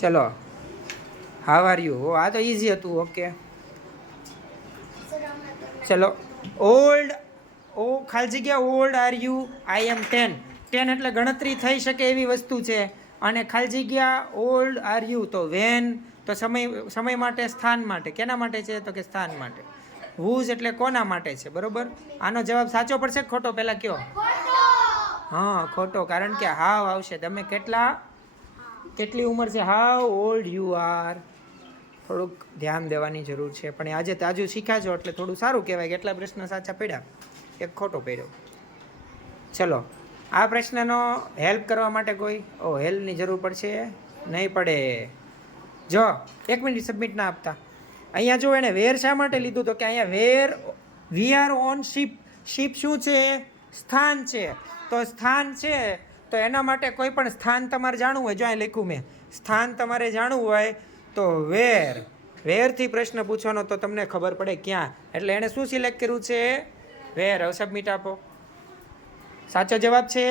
ચલો, how are you? આ તો ઇઝી હતું. ઓકે, ચલો. ઓલ્ડ, ઓ ખાલી જગ્યા ઓલ્ડ આર યુ? આઈ એમ 10. 10 એટલે ગણતરી થઈ શકે એવી વસ્તુ છે. અને ખાલી જગ્યા ઓલ્ડ આર યુ તો વેન, તો સમય માટે, સ્થાન માટે. કેના માટે છે? તો કે સ્થાન માટે. હુઝ એટલે કોના માટે છે, બરોબર? આનો જવાબ સાચો પડશે કે ખોટો? પહેલા કયો. હા, ખોટો, કારણ કે હાવ આવશે. તમે કેટલી ઉંમર છે? હાવ ઓલ્ડ યુ આર. થોડુંક ધ્યાન દેવાની જરૂર છે, પણ આજે તાજું શીખ્યા છો એટલે થોડું સારું કહેવાય. કેટલા પ્રશ્ન સાચા પડ્યા, એક ખોટો પડ્યો. ચલો, આ પ્રશ્નનો હેલ્પ કરવા માટે કોઈ હેલ્પની જરૂર પડશે? નહીં પડે. જો 1 મિનિટ સબમિટ ના આપતા. અહીંયા જો એને વેર શા માટે લીધું? તો કે અહીંયા where we are on ship. Ship શું છે? સ્થાન છે. તો સ્થાન છે તો એના માટે કોઈ પણ સ્થાન તમારે જાણવું હોય, જો અહીં લખ્યું મેં, સ્થાન તમારે જાણવું હોય તો વેરથી પ્રશ્ન પૂછવાનો, તો તમને ખબર પડે ક્યાં. એટલે એણે શું સિલેક્ટ કર્યું છે? વેર. હવે સબમિટ આપો. સાચો જવાબ છે?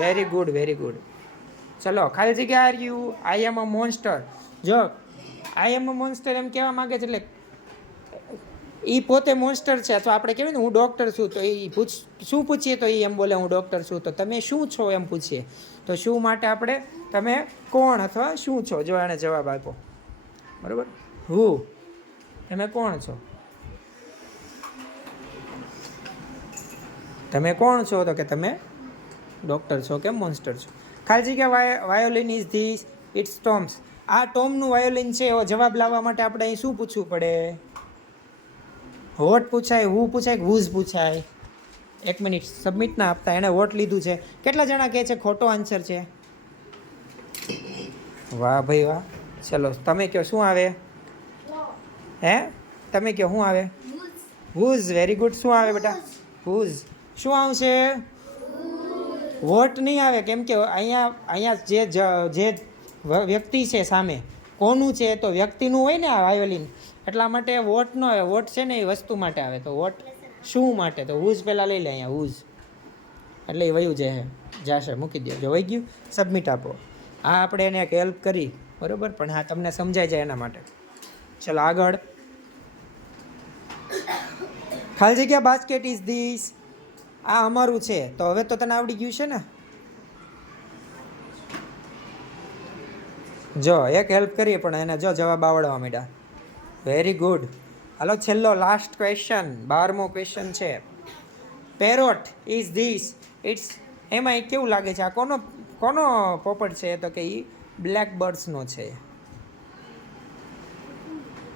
Very good, very good. ચલો, ખાલી જગ્યા are you? I am a monster. જો આઈ એમ અ મોન્સ્ટર એમ કહેવા માંગે છે, એટલે એ પોતે મોન્સ્ટર છે. તો આપણે કહેવાય ને હું ડૉક્ટર છું, તો એ શું પૂછીએ તો એ એમ બોલે હું ડૉક્ટર છું. તો તમે શું છો એમ પૂછીએ, તો શું માટે આપણે તમે કોણ અથવા શું છો, જો એણે જવાબ આપ્યો, બરાબર. હું, તમે કોણ છો? તમે કોણ છો? તો કે તમે ડૉક્ટર છો કે મોન્સ્ટર છો. ખાલી જગ્યા violin is this it's Tom's. આ ટોમનું વાયોલિન છે. એવો જવાબ લાવવા માટે આપણે અહીં શું પૂછવું પડે? વોટ પૂછાય, હું પૂછાય કે હુઝ પૂછાય? 1 મિનિટ સબમિટ ના આપતા. એણે વોટ લીધું છે. કેટલા જણા કહે છે ખોટો આન્સર છે? વાહ ભાઈ વાહ. ચલો, તમે કહો શું આવે? હે, તમે કહો શું આવે? હુઝ. Very good. શું આવે બેટા? હુઝ. શું આવશે? વોટ નહીં આવે, કેમ કે અહીંયા જે વ્યક્તિ છે સામે કોનું છે, તો વ્યક્તિનું હોય ને આ વાયોલિન. એટલા માટે વોટ ન આવે. વોટ છે ને એ વસ્તુ માટે આવે. તો વોટ શું માટે? તો હુઝ પહેલાં લઈ લે અહીંયા, હુઝ. એટલે એ વયું જશે, મૂકી દો. જો વહી ગયું, સબમિટ આપો. આ આપણે એને એક હેલ્પ કરી, બરાબર, પણ હા તમને સમજાય જાય એના માટે. ચલો આગળ. ખાલી જગ્યા બાસ્કેટ ઇઝ ધીસ. આ અમારું છે. તો હવે તો તને આવડી ગયું છે ને. જો એક હેલ્પ કરીએ પણ એને જો જવાબ આવડવા માંડ્યા. Very good. હાલો, છેલ્લો લાસ્ટ ક્વેશ્ચન, 12મો ક્વેશ્ચન છે. Parrot is this it's. એમાં કેવું લાગે છે? આ કોનો પોપટ છે? તો કે એ બ્લેક બર્ડ્સનો છે.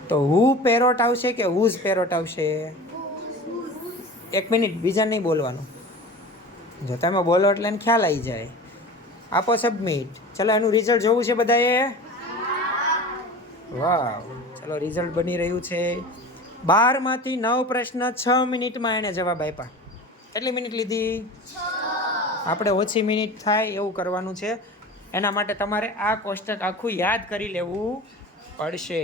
તો હુ પેરોટ આવશે કે હુઝ પેરોટ આવશે? 1 મિનિટ, બીજા નહીં બોલવાનું. જો તમે બોલો એટલે એને ખ્યાલ આવી જાય. આપો સબમિટ. ચલો, એનું રિઝલ્ટ જોવું છે બધાએ? વાહ. ચલો, રિઝલ્ટ બની રહ્યું છે. 12માંથી 9 પ્રશ્ન 6 મિનિટમાં એને જવાબ આપ્યા. કેટલી મિનિટ લીધી? આપણે ઓછી મિનિટ થાય એવું કરવાનું છે. એના માટે તમારે આ કોષ્ટક આખું યાદ કરી લેવું પડશે.